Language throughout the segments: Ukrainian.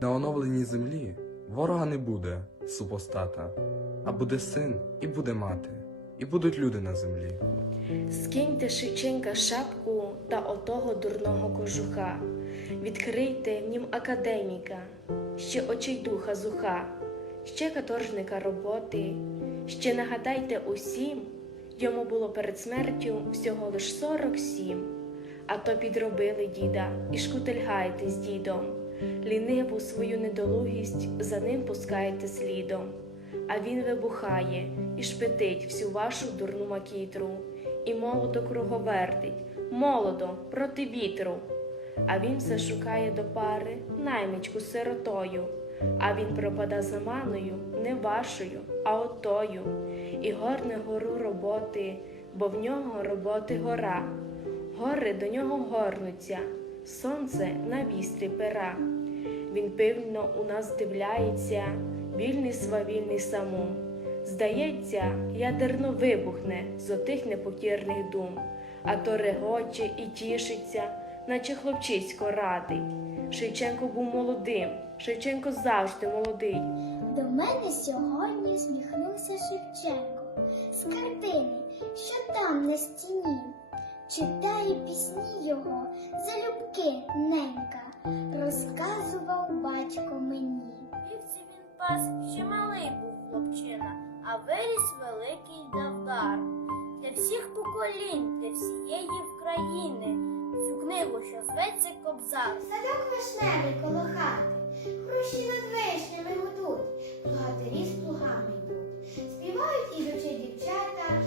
На оновленій землі ворога не буде супостата, а буде син і буде мати, і будуть люди на землі. Скиньте Шевченка шапку та отого дурного кожуха, відкрийте нім академіка, ще очейдуха зуха, ще каторжника роботи, ще нагадайте усім, йому було перед смертю всього лиш сорок сім, а то підробили діда і шкутельгайте з дідом, ліниву свою недолугість за ним пускаєте слідом, а він вибухає і шпитить всю вашу дурну макітру і молодо круговертить, молодо проти вітру. А він все шукає до пари наймичку сиротою, а він пропада за маною не вашою, а отою, і горне гору роботи, бо в нього роботи гора. Гори до нього горнуться, сонце на вістрі пера. Він пильно у нас дивляється, вільний свавільний самум. Здається, ядерно вибухне з отих непокірних дум, а то регоче і тішиться, наче хлопчисько радий. Шевченко був молодим, Шевченко завжди молодий. До мене сьогодні сміхнувся Шевченко з картини, що там на стіні. Читає пісні його залюбки ненька, розказував батько мені. Вівці він пас, ще малий був хлопчина, а виріс великий давдар. Для всіх поколінь, для всієї України. Цю книгу, що зветься Кобзар. Садок вишневий коло хати, хрущі над вишнями гудуть, плугатирі з плугами йдуть. Співають ідучи дівчата,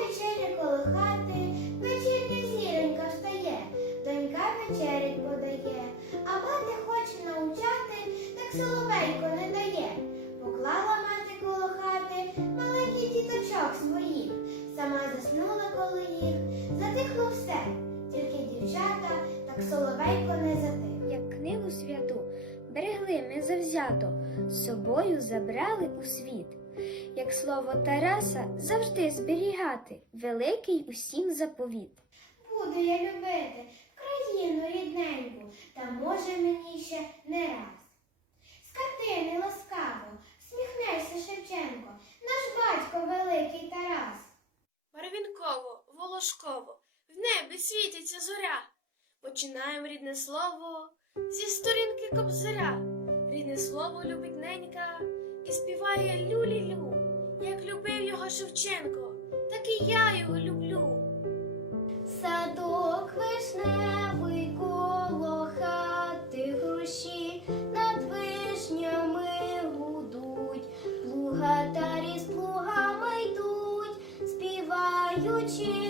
вечеря коло хати, вечірня зіронька встає, донька вечерять подає, а мати хоче навчати, так соловейко не дає. Поклала мати коло хати маленьких діточок своїх, сама заснула коло їх, затихло все, тільки дівчата, так соловейко не затих. Як книгу святу берегли ми завзято, з собою забрали у світ. Як слово Тараса завжди зберігати, великий усім заповіт. Буду я любити країну рідненьку, та може мені ще не раз. З картини ласкаво, сміхнешся Шевченко, наш батько великий Тарас. Барвінково, волошково, в небі світиться зоря. Починаємо рідне слово зі сторінки кобзаря. Рідне слово любить ненька і співає люлі-лю. Як любив його Шевченко, так і я його люблю. Садок вишневий коло хати груші над вишнями гудуть, плугатарі з плугами йдуть, співаючи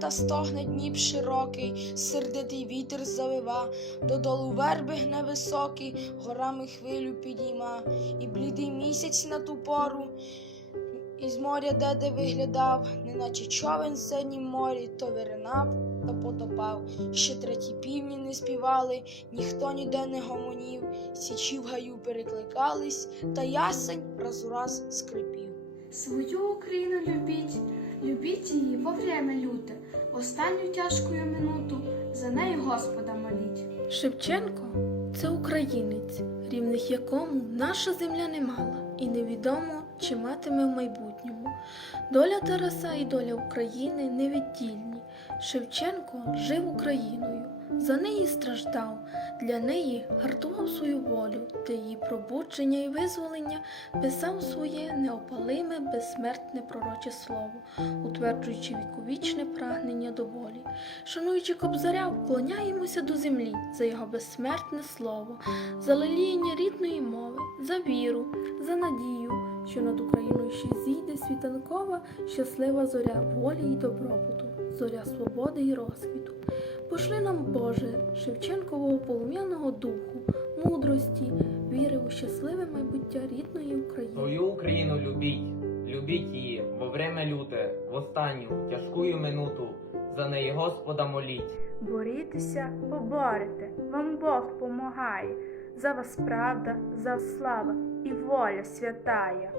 Та стогне Дніп широкий, сердитий вітер завива, додолу верби гне високий, горами хвилю підійма, і блідий місяць на ту пору, із моря деде виглядав, неначе човен в синім морі, то виринав, то потопав. Ще треті півні не співали, ніхто ніде не гомонів, січі в гаю перекликались, та ясень раз у раз скрипів. Свою Україну любіть, любіть її во время люте, останню тяжкою минуту за неї Господа моліть. Шевченко це українець, рівних якому наша земля не мала, і невідомо, чи матиме в майбутньому. Доля Тараса і доля України невіддільні. Шевченко жив Україною, за неї страждав, для неї гартував свою волю, для її пробудження і визволення писав своє неопалиме, безсмертне пророче слово, утверджуючи віковічне прагнення до волі. Шануючи кобзаря, вклоняємося до землі за його безсмертне слово, за леліяння рідної мови, за віру, за надію, що над Україною ще зійде світанкова, щаслива зоря волі і добробуту, зоря свободи і розквіту. Пошли нам, Боже, Шевченкового полум'яного духу, мудрості, віри у щасливе майбуття рідної України. Свою Україну любіть, любіть її во время люте, в останню тяжкую минуту. За неї Господа моліть. Борітеся, поборете, вам Бог помагає. За вас правда, за вас слава і воля святая.